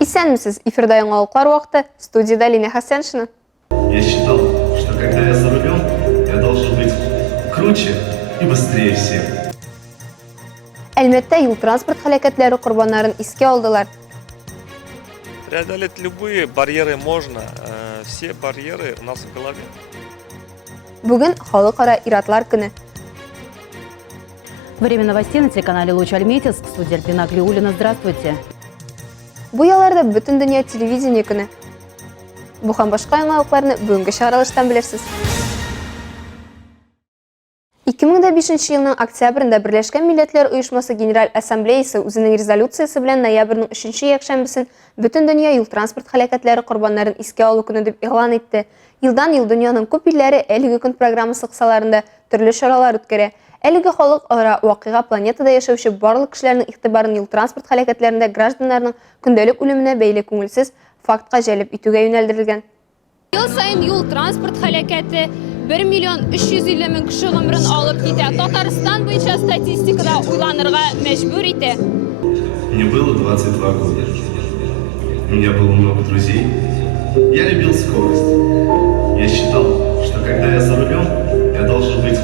Исәнмесез, эфирда яңалыклар вакыты, студияда Лина Хасеншина. Я считал, что когда я за рулем, я должен быть круче и быстрее всех. Әлмәттә юл транспорт һәлакәтләре корбаннарын искә алдылар. Преодолеть любые барьеры можно, все барьеры у нас в голове. Бүген халыкара иратлар көне. Время новостей на телеканале Луч Альметьевск. Студия Альбина Глиулина. Здравствуйте. Бу ялларда бөтен дөнья телевидение көне. Бу һәм башка яңалыкларны бүгенге чыгарылыштан белерсез. 2005 елның октябрендә Берләшкән Милләтләр Оешмасы Генераль Ассамблеясы үзенең резолюциясе белән ноябрьнең 3 якшәмбесен бөтен дөнья юл транспорт һәлакәтләре корбаннарын искә алу көне дип игълан итте. Елдан ел дөньяның күп илләре әлеге көн программасы кысаларында төрле чаралар үткәрә. Әлеге халыкара вакыйга планетада яшәүче барлык кешеләрнең игътибарын юл транспорт һәлакәтләрендә гражданнарның көндәлек үлеменә бәйле күңелсез фактка җәлеп итүгә юнәлдерелгән. Ел сайын юл транспорт һәлакәте 1 миллион 350 мең кеше гомерен алып китә. Татарстан буенча статистикада уйланырга мәҗбүр итә. Мне было 22 года. У меня было много друзей. Я любил скорость. Я считал, что когда я за рулем, я должен быть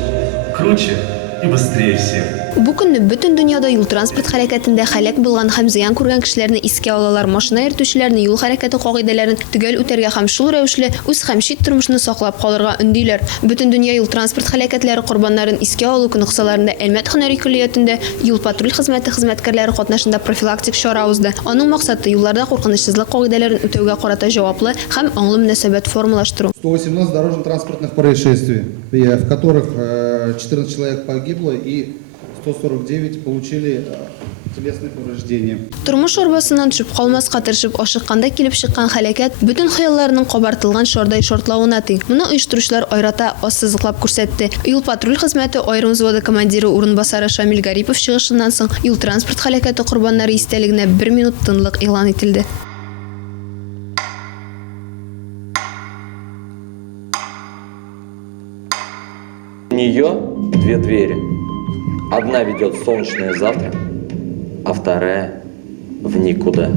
круче и быстрее всех. Бу көнне бөтен дөньяда юл транспорт хәрәкәтендә һәлак булган һәм зыян күргән кешеләрне искә алалар, машина йөртүчеләрне юл хәрәкәте кагыйдәләрен төгәл үтәргә һәм шул рәвешле үз һәм чит тормышны саклап калырга өндиләр. Бөтен дөнья юл транспорт хәрәкәтләре корбаннарын искә алу көне кысаларында Әлмәт һөнәри көллиятендә юл патруль хезмәте хезмәткәрләре катнашында профилактик чара узды. Аның максаты юлларда куркынычсызлык кагыйдәләрен үтәүгә карата җаваплы һәм аңлы мөнәсәбәт формалаштыру. 118 дорожно-транспортных происшествий, в которых 14 человек погибло и 149 получили телесные повреждения. Тормыш арбасыннан төшеп калмаска тырышып ашыкканда килеп чыккан хәлакәт бөтен хыялларының кабартылган шордай шортлавына тиң. Моны оештыручылар айрата ассызыклап күрсәтте. Юл патруль хезмәте аерым взводы командиры урынбасары Шамил Гарипов чыгышыннан соң юл транспорт хәлакәте корбаннары истәлегенә 1 минут тынлык игълан ителде. У нее две двери. Одна ведет в солнечное завтра, а вторая в никуда.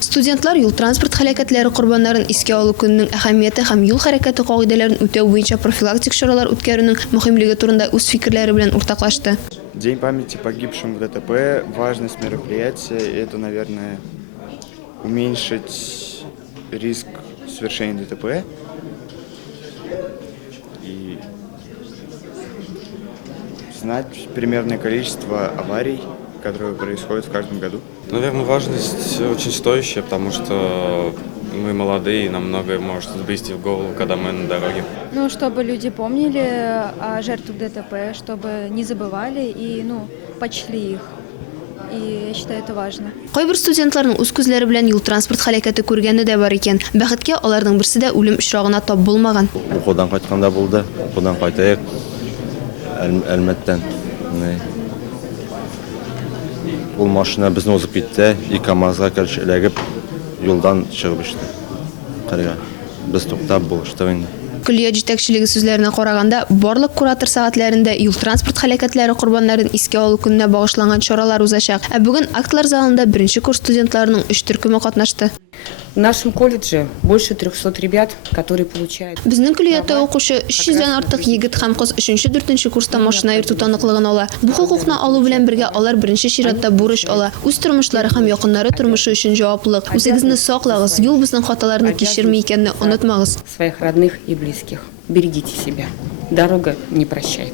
Студентлар юл транспорт хәлакәтләре корбаннарын искә алу көненең әһәмияте һәм юл хәрәкәте кагыйдәләрен үтәү буенча профилактик чаралар үткәрүнең мөһимлеге турында үз фикерләре белән уртаклашты. День памяти погибшим в ДТП, важность мероприятия, это, наверное, уменьшить риск совершения ДТП и знать примерное количество аварий, которые происходят в каждом году. Наверное, важность очень стоящая, потому что мы молодые, и нам многое может сбрести в голову, когда мы на дороге. Ну, чтобы люди помнили о жертвах ДТП, чтобы не забывали и, почли их. И я считаю, это важно. Кайбер студентларның үз күзләре белән юл транспорт хәлакәте күргәне дә бар икән. Бәхеткә аларның берсе дә үлем очрагына тап булмаган. Укудан кайтканда булды. Укудан кайтайык. Әлмәттән. Ул машина безне узып китте, и КамАЗга каршы эләгеп юлдан чыгып иште. Кырга. Без туктап булыштык инде. Күллият җитәкчелеге сүзләренә караганда, барлык куратор сәгатьләрендә юл транспорт хәлакәтләре корбаннарын искә алу көненә багышланган чаралар узачак. Ә бүген актлар залында беренче курс студентларының 3 төркеме катнашты. В нашем колледже больше 300 ребят, которые получают. Безнең күллиятта укучы 300-дән артык егет һәм кыз 3-4 курста машина йөртү таныклыгын ала. Бу хукукны алу белән бергә алар беренче чиратта бурыч ала. Үз тормышлары һәм якыннары тормышы өчен җаваплылык. Үзегезне саклагыз, юл безнең хаталарны кичерми икәнне онытмагыз. Своих родных и близких. Берегите себя. Дорога не прощает.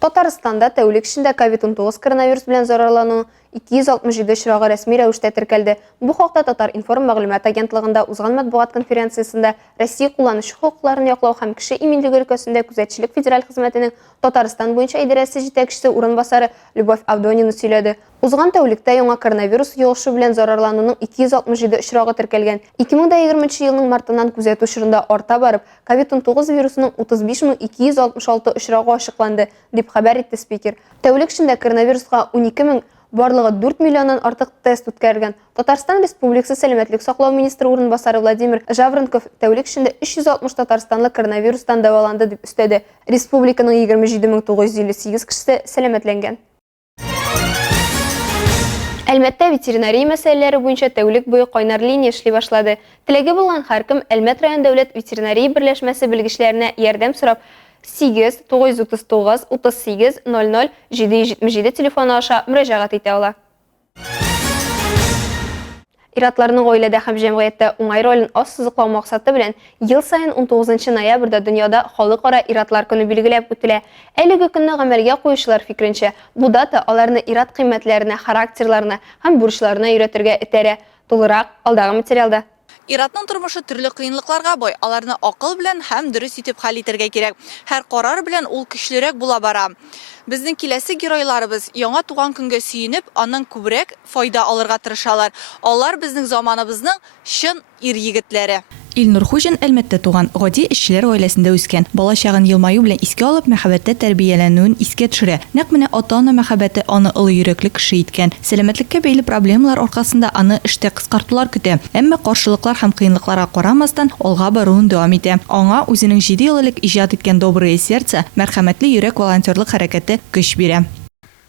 Татарстанда тәүлек эчендә COVID-19 коронавирус белән зарарлану 267 очрагы рәсми рәвештә теркәлде. Бу хакта Татар информ мәгълүмат агентлыгында узган матбугат конференциясында Россия кулланучы хокукларын яклау һәм кеше иминлеге өлкәсендә күзәтчелек федераль хезмәтенең Татарстан буенча идарәсе җитәкчесе урынбасары Любовь Авдонина сөйләде. Узган тәүлектә яңа коронавирус йогышы белән зарарлануның 267 очрагы теркәлгән. 2020 елның мартыннан күзәтү чорында арта барып, COVID-19 вирусының 35266 очрагы ачыкланды, дип хәбәр итте спикер. Тәүлек эчендә коронавируска 120 барлығы 4 миллионнан артық тест үткәрелгән. Татарстан Республикасы сәламәтлек саклау министры урынбасары Владимир Жавренков тәүлек ішінде 360 татарстанлы коронавирустан дәваланды дип өстәде. Республиканың 27958 кешесе сәламәтләнгән. Әлмәттә ветеринария мәсьәләләре буенча тәүлек буе кайнар линия эшли башлады. Теләге булган һәркем Әлмәт район дәүләт ветеринария берләшмәсе белгечләренә ярдәм сорап 8 939 38 00 777 телефоны аша мөрәҗәгать итә ала. Иратларның гаиләдә һәм җәмгыятьтә уңай ролен ассызыклау максаты белән ел сайын 19 ноябрьдә дөньяда халыкара иратлар көне билгеләп үтелә. Әлеге көнне гамәлгә куючылар фикеренчә, бу дата аларны ират кыйммәтләренә, характерларына һәм бурычларына өйрәтергә этәрә. Тулырак алдагы материалда. Иратның тормышы төрле кыенлыкларга бай, аларны акыл белән һәм дөрес итеп хәл итәргә кирәк. Һәр карар белән ул көчлерәк була бара. Безнең киләсе геройларыбыз яңа туган көнгә сөенеп, аның күбрәк файда алырга тырышалар. Алар безнең заманыбызның чын ир-егетләре. Илнур Хуҗин Әлмәттә туган, гади эшчеләр гаиләсендә үскән. Балачагын елмаю белән искә алып, мәхәббәттә тәрбияләнүен искә төшерә. Нәкъ менә ата-ана мәхәббәте аны олы йөрәкле кеше иткән. Сәламәтлеккә бәйле проблемалар аркасында аны эштә кыскартулар көтә. Әмма каршылыклар һәм кыенлыкларга карамастан алга баруын дәвам итә. Аңа үзенең 7 ел элек иҗат иткән доброе сердце, мәрхәмәтле йөрәк волонтерлык хәрәкәте көч бирә.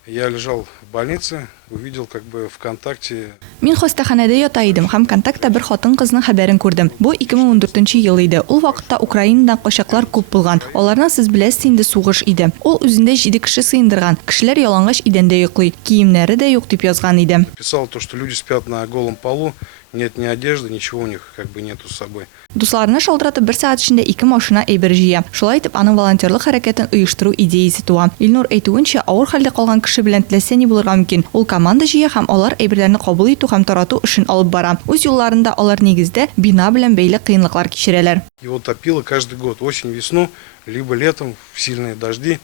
Я лежал в больнице, увидел ВКонтакте. Мин хастаханәдә ята идем һәм контактта бер хатын кызның хәбәрен күрдем. Бу 2014 ел иде. Ул вакытта Украинадан качаклар күп булган. Аларның сез беләсез инде сугыш иде. Ул үзендә 7 кеше сыендырган. Кешеләр ялангач идәндә йоклый. Киемнәре дә юк дип язган иде. Писал то, что люди спят на голом полу, нет ни одежды, ничего у них нету с собой. Дусларны шалтыратып 1 сәгать эчендә 2 машина әйбер җыя. Шулай итеп аның волонтерлык хәрәкәтен оештыру идеясе туа. Илнур әйтүенчә, авыр хәлдә калган кеше белән теләсә ни булырга мөмкин. Ул команда җыя һәм алар әйберләрне кабул итү һәм тарату эшен алып бара. Үз юлларында алар нигездә бина белән бәйле кыенлыклар кичерәләр. Его топило каждый год, осень-весну, либо летом в сильные дожди.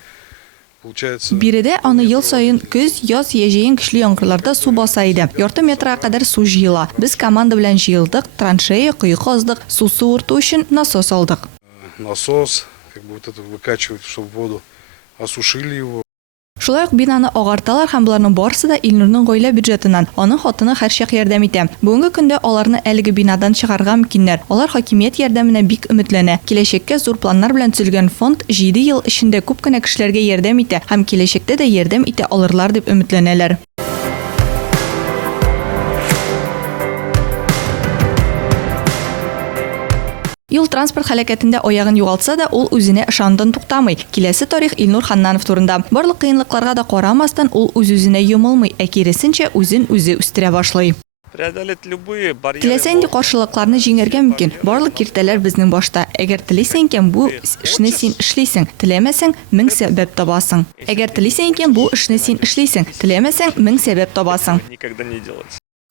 Биредә аны ел сайын көз, яз, яҗәен көчле яңгырларда су баса иде. Ярты метрга кадәр су җыела. Без команда белән җыелдык, траншея, кое каздык, су суырту өчен насос алдык. Насос, вот это выкачивают, чтобы воду осушили его. Шулай ук бинаны агарталар һәм буларның барысы да Илнурның гаилә бюджетыннан. Аның хатыны һәрчак ярдәм итә. Бүгенге көндә аларны әлеге бинадан чыгарга мөмкиннәр. Алар хакимият ярдәменә бик өметләнә. Киләчәккә зур планнар белән төзелгән фонд 7 ел эчендә күп кенә кешеләргә ярдәм итә һәм киләчәктә дә ярдәм итә алырлар дип өметләнәләр. Юл транспорт хәлакәтендә аягын югалтса да, ул үзенә ышанудан туктамый. Киләсе тарих Илнур Ханнанов турында. Барлык кыенлыкларга да карамастан, ул үз-үзенә йомылмый, ә киресенчә үзен үзе үстерә башлый. Теләсә инде каршылыкларны җиңәргә мөмкин. Барлык киртәләр безнең башта. Әгәр телисең икән, бу эшне син эшлисең. Теләмәсәң, 1000 сәбәп табасың. Әгәр телисең икән, бу эшне син эшлисең. Теләмәсәң, 1000 сәбәп табасың.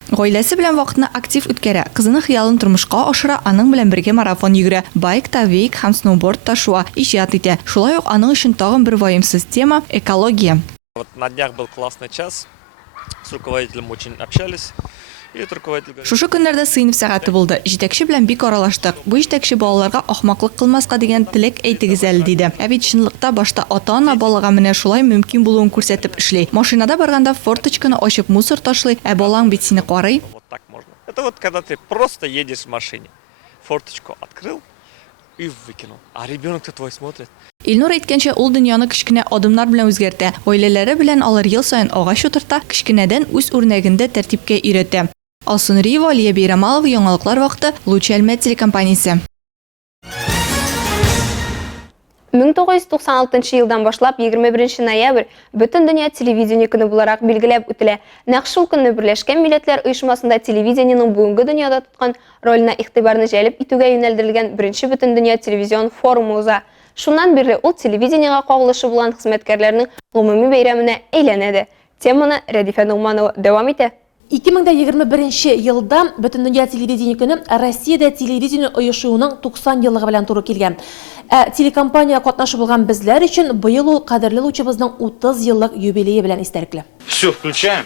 Гаиләсе белән вакытны актив үткәрә. Кызының хыялын тормышка ашыра, аның белән бергә марафон йөгерә. Байкта, вейк һәм сноуборд ташуа иҗат итә. Шулай ук аның өчен тагын бер ваемсыз тема – экология. На днях был классный час, с руководителем очень общались. Шушы көннәрдә сыйныф сәгате булды. Җитәкче белән бик аралаштык. Бу җитәкче балаларга ахмаклык кылмаска дигән теләк әйтегез әле диде. Ә бит чынлыкта башта ата-ана балага менә шулай мөмкин булуын күрсәтеп эшли. Машинада барганда форточканы ачып мусор ташлый, ә балаң бит сине карый. Это вот когда ты просто едешь в машине, форточку открыл и выкинул, а ребенок-то твой смотрит. Илнур әйткәнчә, ул дөньяны кичкенә адымнар белән үзгәртә. Гаиләләре белән алар ел сайын агач утырта, кичкенәдән үз үрнәгендә тәртипкә өйрәтә. Алсын Риева, Лия Бейрамалова, яңалыклар вакыты, Луч Әлмәт телекомпаниясе. 1996 елдан башлап 21 ноябрь бөтен дөнья телевидение көне буларак билгеләп үтелә. Нәкъ шул көнне Берләшкән Милләтләр оешмасында телевидениеның бүгенге дөньяда тоткан ролена игътибарны җәлеп итүгә юнәлдерелгән беренче бөтен дөнья телевизион форумы уза. Шуннан бирле ул телевидениегә кагылышы булган хезмәткәрләрнең гомуми бәйрәменә әйләнәде. Теманы Рәдифә Нугманова дәвам итә. 2021 елда бөтен дөнья телевидение көне Россиядә телевидение оешуының 90 еллыгы белән туры килгән. Телекомпания катнашып булган безләр өчен быел ул кадерле учыбызның 30 еллык юбилее белән истәлекле. Все, включаем.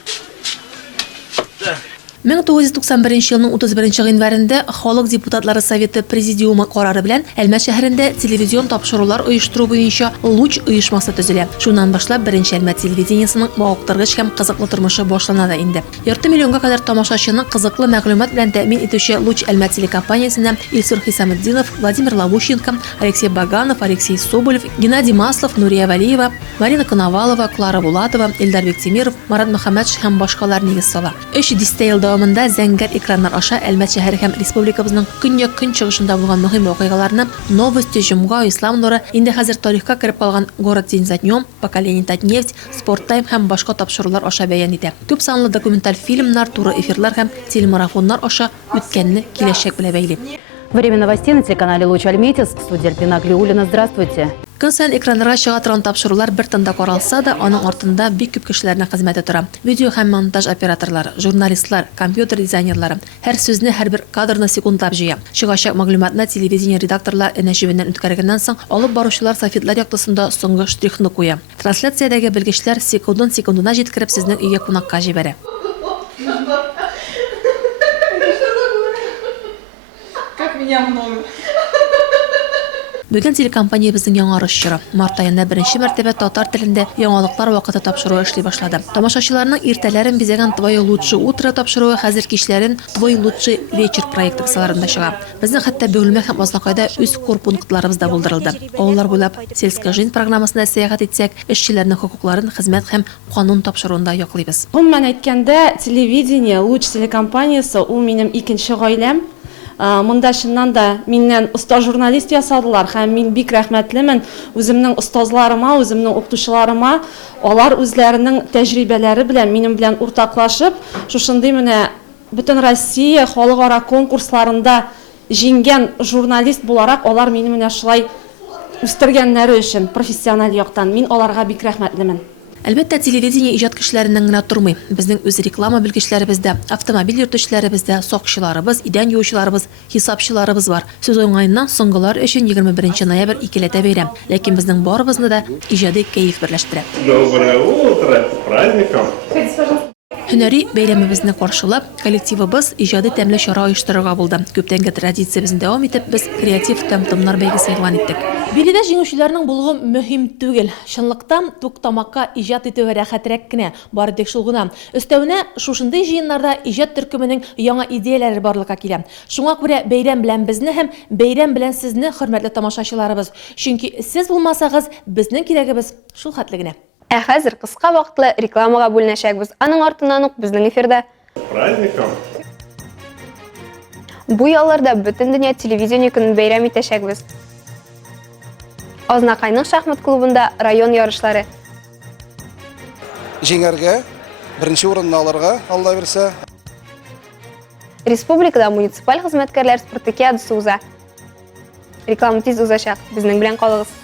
1991 елның 31 январында Халык депутатлары советы президиумы карары белән Әлмәт шәһәрендә телевизион тапшырулар оештыру буенча Луч оешмасы төзелә. Шуннан башлап беренче Әлмәт телевидениесының мавыктыргыч һәм кызыклы тормышы башлана да инде. Ярты миллионга кадәр тамашачының кызыклы мәгълүмат белән тәэмин итүче Луч Әлмәт телекомпаниясенә Илсур Хисаметдинов, Владимир Лавущенко, Алексей Баганов, Алексей Соболев, Геннадий Маслов, Нурия Валиева, Марина Коновалова, Клара Булатова, Илдар Бектимиров, Марат Мөхәммәтшев һәм башкалар нигез сала. 3 ел дәвамында зәңгәр экраннар аша Әлмәт шәһәре һәм республикабызның көньяк-көн чыгышында булган мөһим вакыйгаларны Новости, Җомга, Ислам нуры, инде хәзер тарихка кереп калган Город день за днем, Поколение Татнефть, Спорт Тайм һәм башка тапшырулар аша бәян итә. Күп санлы документаль фильмнар, туры эфирлар һәм телемарафоннар аша үткәнне киләчәк белән бәйли. Время новостей на телеканале «Луч Альметьевск». Студия Альбина Глиулина. Здравствуйте. Көн саен экраннарга чыга торган тапшырулар бер тында каралса да, аның артында бик күп кешеләрнең хезмәте тора. Видео һәм монтаж операторлары, журналистлар, компьютер дизайнерлары һәр сүзне, һәр бер кадрны секундлап җыя. Чыгачак мәгълүматны телевидение редакторлар энәҗебеннән үткәргәннән соң алып баручылар софитлар яктысында соңгы штрихны куя. Трансляциядәге белгечләр секундына җиткереп сезнең өйгә кунакка җибәрә. Как меня много. Бүген телекомпаниябезнең яңа режиссеры март аенда беренче мәртәбә татар телендә яңалыклар вакыты тапшыруы эшли башлады. Тамашачыларның иртәләрен бизәгән «Твое лучшее утро» тапшыруы хәзер кичләрен «Твой лучший вечер» проекты кысаларында чыга. Безнең хәтта Бөгелмә һәм Азнакайда үз корпунктларыбыз да булдырылды. Авыллар буйлап «Сельская жизнь» программасына сәяхәт итсәк, эшчеләрнең хокукларын, хезмәт һәм канун тапшыруында яклыйбыз. Гомумән әйткәндә, телевидение, Луч телекомпаниясе ул минем икенче гаиләм. Монда чыннан да миннән оста журналист ясадылар һәм мин бик рәхмәтлемен үземнең остазларыма, үземнең укытучыларыма, алар үзләренең тәҗрибәләре белән минем белән уртаклашып, шушындый менә бөтен Россия халыкара конкурсларында җиңгән журналист буларак алар мине менә шулай үстергәннәре өчен профессиональ яктан мин аларга бик рәхмәтлемен. Әлбәттә, телевидение иҗат кешеләреннән генә тормый. Безнең үз реклама белгечләребез дә, автомобиль йөртүчеләребез дә, сакчыларыбыз, идән юучыларыбыз, хисапчыларыбыз бар. Сүз уңаеннан соңгылар өчен 21 ноябрь икеләтә бәйрәм. Ләкин безнең барыбызны да иҗади кәеф берләштерә. Доброе утро! С праздником! Һөнәри бәйрәмебезне каршылап, коллективыбыз иҗади тәмле чара оештырырга булды. Күптәнге традициябезне дәвам итеп, без креатив тәмтымнар бәйгесе игълан иттек. Биредә җиңүчеләрнең булуы мөһим түгел. Чынлыктан туктамакка иҗат итүгә рәхәтрәк кенә, бары тик шул гына. Өстәвенә, шушындый җыеннарда иҗат төркеменең яңа идеяләре барлыкка килә. Шуңа күрә бәйрәм белән безне һәм бәйрәм белән сезне, хөрмәтле тамашачыларыбыз. Чөнки сез булмасагыз, безнең кирәгебез шул хәтле генә. Ә хәзер кыска вакытлы рекламага бүленәчәкбез. Аның артыннан ук безнең эфирдә. Праздником! Бу ялларда бөтен дөнья телевидение көнен бәйрәм итәчәкбез. Азнакайның шахмат клубында район ярышлары. Җиңәргә, беренче урынны алырга, Алла бирсә. Республикада муниципаль хезмәткәрләр спартакиадасы уза. Реклама тиз узачак. Безнең белән калыгыз.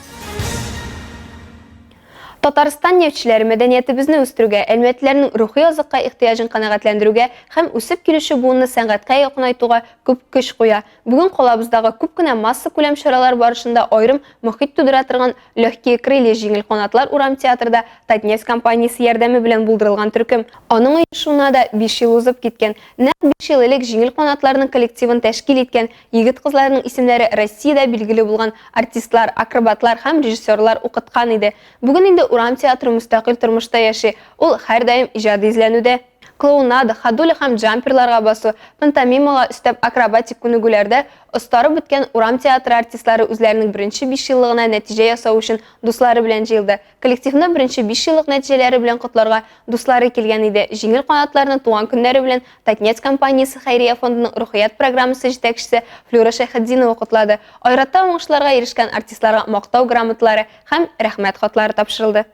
Татарстан нефтчеләре мәдәниятебезне үстерүгә, әлмәтләрнең рухи азыкка ихтыяҗын канәгатьләндерүгә һәм үсеп килүче буынны сәнгатькә якынайтуга күп көч куя. Бүген калабыздагы күп кенә масса күләм чаралар барышында айрым мөхит тудыра торган легкие крылья җиңел канатлар урам театрда Татнефть компаниясе ярдәме белән булдырылган төркем. Аның оешуына да 5 ел узып киткән. Нәкъ 5 ел элек җиңел канатларның коллективын тәшкил иткән егет-кызларның исемнәре Россиядә билгеле булган артистлар, акробатлар һәм режиссерлар укыткан иде. Бүген инде урам театры мустақил тормышта яши. Ул һәр даим иҗади изләнүдә. Клоунада, ходуля һәм джамперларга басу, пантомимага өстәп акробатик күнегүләрдә остары беткән урам театры артистлары үзләренең беренче 5 еллыгына нәтиҗә ясау өчен дуслары белән җыелды. Коллективны беренче 5 еллык нәтиҗәләре белән котларга дуслары килгән иде. Җиңел канатларның туган көннәре белән Татнефть компаниясе хәйрия фондының рухият программасы җитәкчесе Флюра Шәйхетдинова котлады. Айратта уңышларга ирешкән артистларга мактау грамоталары һәм рәхмәт хатлары тапшырылды.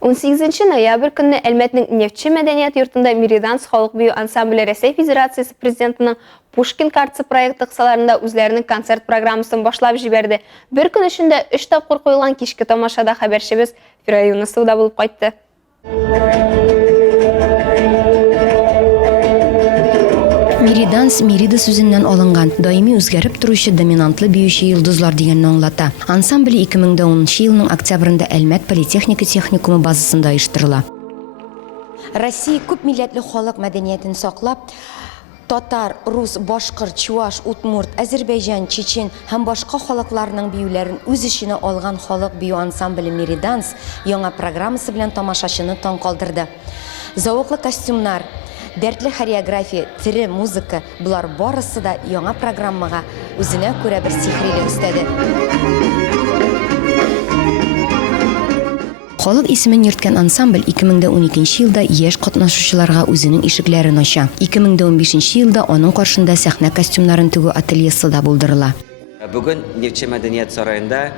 18 ноябрь көнне Әлмәтнең Нефтче мәдәният йортында Мериданс халык бию ансамбле Рәсәй Федерациясе президентының Пушкин картасы проекты кысаларында үзләренең концерт программасын башлап җибәрде. Бер көн эчендә 3 тапкыр куелган кичке тамашада хәбәрчебез Фирая Юнысова да булып кайтты. Мериданс Мерида сүзеннән алынган, даими үзгәреп торучы доминантлы биюче йолдызлар дигәнне аңлата. Ансамбль 2010 елның октябрендә Әлмәт политехника техникумы базасында оештырыла. Россия күп милләтле халык мәдәниятен саклап, татар, рус, башкорт, чуаш, удмурт, азербайҗан, чечен һәм башка халыкларның биюләрен үз иченә алган халык бию ансамбле Мириданс яңа программасы белән тамашачыны таң калдырды. Зауыклы костюмнар, дәртле хореография, тере музыка, булар барысы да яңа программага үзенә күрә бер сихрилек өстәде. Халык исемен йөрткән ансамбль 2012 елда яшь катнашучыларга үзенең ишекләрен ача. 2015 елда аның каршында сәхнә костюмнарын тегү ательесе да булдырыла. Бүген Нефтче мәдәният сараенда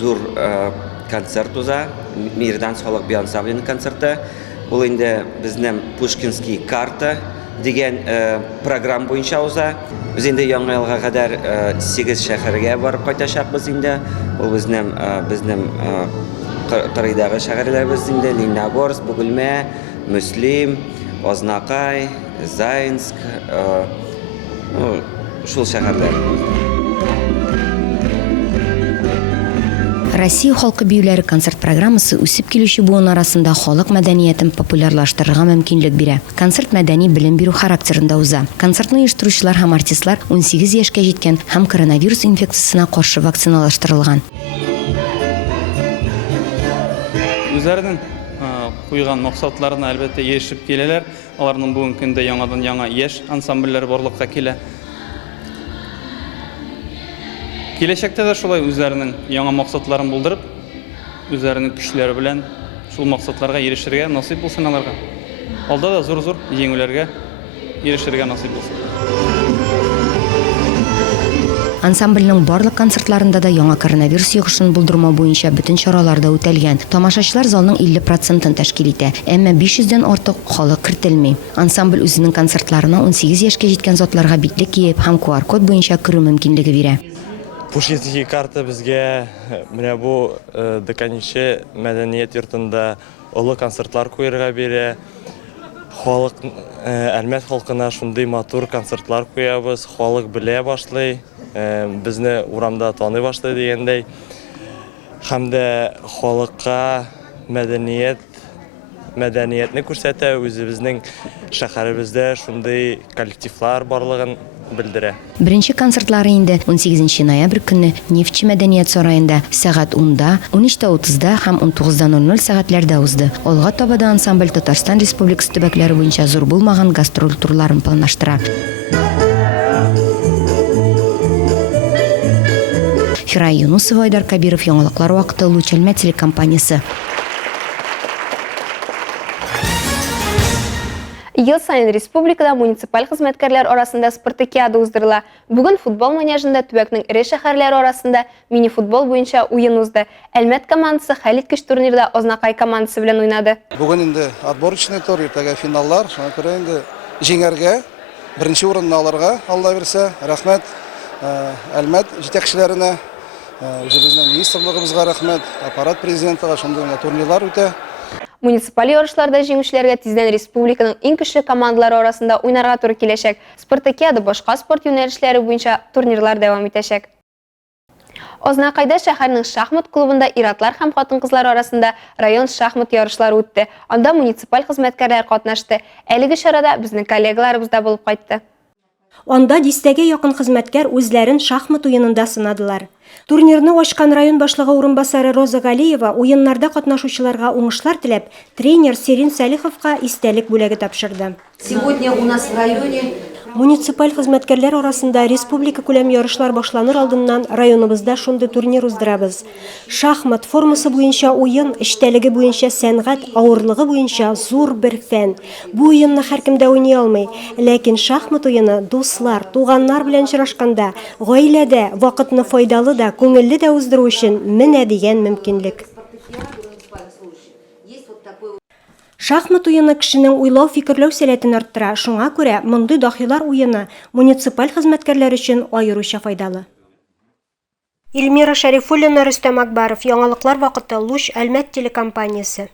зур концерт уза, Мириданс халык бию ансамбленың концерты. Ул инде безнең Пушкинский карта дигән программа буенча уза. Без инде яңа елга кадәр 8 шәһәргә барып кайтачакбыз инде. Ул безнең Кырыйдагы шәһәрләрбез инде Лениногорск, Бугульмә, Мөслим, Ознакай, Заинск, шул шәһәрләр. Россия халкы биюләре концерт программасы үсеп килүче буын арасында халык мәдәниятен популярлаштырырга мөмкинлек бирә. Концерт мәдәни белем бирү характерында уза. Концертны оештыручылар һәм артистлар 18 яшькә җиткән һәм коронавирус инфекциясына каршы вакциналаштырылган. Үзләренең куйган максатларына әлбәттә ирешеп киләләр. Аларның бүгенге көндә яңадан яңа яшь ансамбльләре барлыкка килә. Киләчәктә дә шулай үзләренең яңа максатларын булдырып, үзләренең көчләре белән шул максатларга ирешергә насыйп булсын аларга. Алда да зур-зур җиңүләргә ирешергә насыйп булсын. Ансамбльнең барлык концертларында да яңа коронавирус йогышын булдырмау буенча бөтен чаралар да үтәлгән. Тамашачылар залның 50%-ын тәшкил итә, әмма 500-дән артык халык кертелми. Ансамбль үзенең концертларына 18 яшькә җиткән затларга битлек киеп һәм QR-код буенча керү мөмкинлеге бирә. Пушкинский карта безгә менә бу Деканиче мәдәният йортында олы концертлар куярга бирә. Халык Әлмәт халкына шундый матур концертлар куябыз, халык белә башлый, безне урамда таный башлый дигәндәй. Һәм дә халыкка мәдәниятне күрсәтә, үзебезнең шәһәребездә шундый коллективлар барлыгын белдерә. Беренче концертлары инде 18 ноябрь көнне Нефтче мәдәният сараенда сәгать 10-да, 13:30-да һәм 19:00 сәгатьләрдә узды. Алга таба да ансамбль Татарстан Республикасы төбәкләре буенча зур булмаган гастроль турларын планлаштыра. Фирай Юнусова, Айдар Кабиров, яңалыклар вакыты, Луч Әлмәт телекомпаниясе. Ел сайын республикада муниципаль хезмәткәрләр арасында спартакиада уздырыла. Бүген футбол манежында төбәкнең ире шәһәрләре арасында мини-футбол буенча уен узды. Әлмәт командасы хәл иткеч турнирда Ознакай командасы белән уйнады. Бүген инде отборочный тур, иртәгә финаллар, шуңа күрә инде җиңәргә, беренче урынны алырга, Алла бирсә, рәхмәт Әлмәт җитәкчеләренә, үзебезнең министрлыгыбызга рәхмәт, аппарат президентыга, шундый турнирлар үтә. Муниципаль ярышларда җиңүчеләргә тиздән республиканың иң көчле командалары арасында уйнарга туры киләчәк. Спартакиада башка спорт юнәлешләре буенча турнирлар дәвам итәчәк. Ознакайда шәһәрнең шахмат клубында ир-атлар һәм хатын-кызлар арасында район шахмат ярышлары үтте. Анда муниципаль хезмәткәрләр катнашты. Әлеге чарада безнең коллегаларыбыз да булып кайтты. Анда 10-гә якын хезмәткәр үзләрен шахмат уенында сынадылар. Турнирны ачкан район башлыгы урынбасары Роза Галиева уеннарда катнашучыларга уңышлар теләп, тренер Серин Салиховка истәлек бүләге тапшырды. Сегодня у нас в районе Муниципаль хезмәткәрләр арасында республика күләм ярышлар башланыр алдыннан районыбызда шундый турнир уздырабыз. Шахмат формасы буенча уен, эчтәлеге буенча сәнгать, авырлыгы буенча зур бер фән. Бу уенны һәркем дә уйный алмый, ләкин шахмат уены дуслар, туганнар белән очрашканда, гаиләдә вакытны файдалы да, күңелле дә уздыру өчен менә дигән мөмкинлек. Шахмат уены кешенең уйлау, фикерләү сәләтен арттыра. Шуңа күрә мондый дахилар уены муниципаль хезмәткәрләр өчен аеруча файдалы. Эльмира Шәрифуллина, Рөстәм Акбаров, яңалыклар вакыты, Луч Әлмәт телекомпаниясе.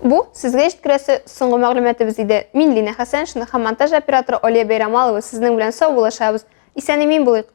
Бу сезгә җиткерәсе соңгы мәгълүматыбыз иде. Мин Лина Хәсән, һәм монтаж операторы Олия Бәйрамалова сезнең белән сау булышабыз. Исән-имин булыйк.